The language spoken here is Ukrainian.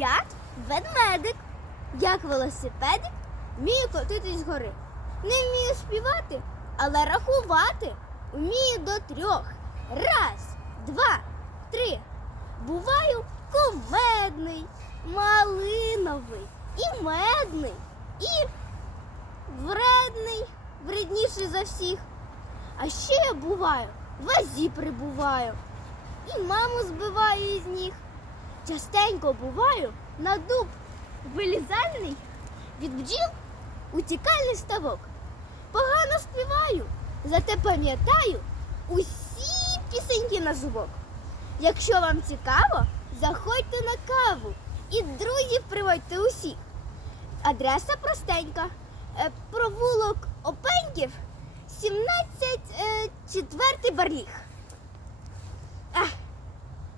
Я ведмедик. Як велосипедик вмію котитись згори. Не вмію співати, але рахувати вмію до трьох. Раз, два, три. Буваю кумедний, малиновий і медний, і вредний, вредніший за всіх. А ще я буваю, в вазі прибуваю, і маму збиваю із ніг. Частенько буваю на дуб вилізальний від бджіл утікальний ставок. Погано співаю, зате пам'ятаю усі пісеньки на зубок. Якщо вам цікаво, заходьте на каву і друзів приводьте усіх. Адреса простенька. Е, Провулок Опеньків, 17, е, четвертий барліг.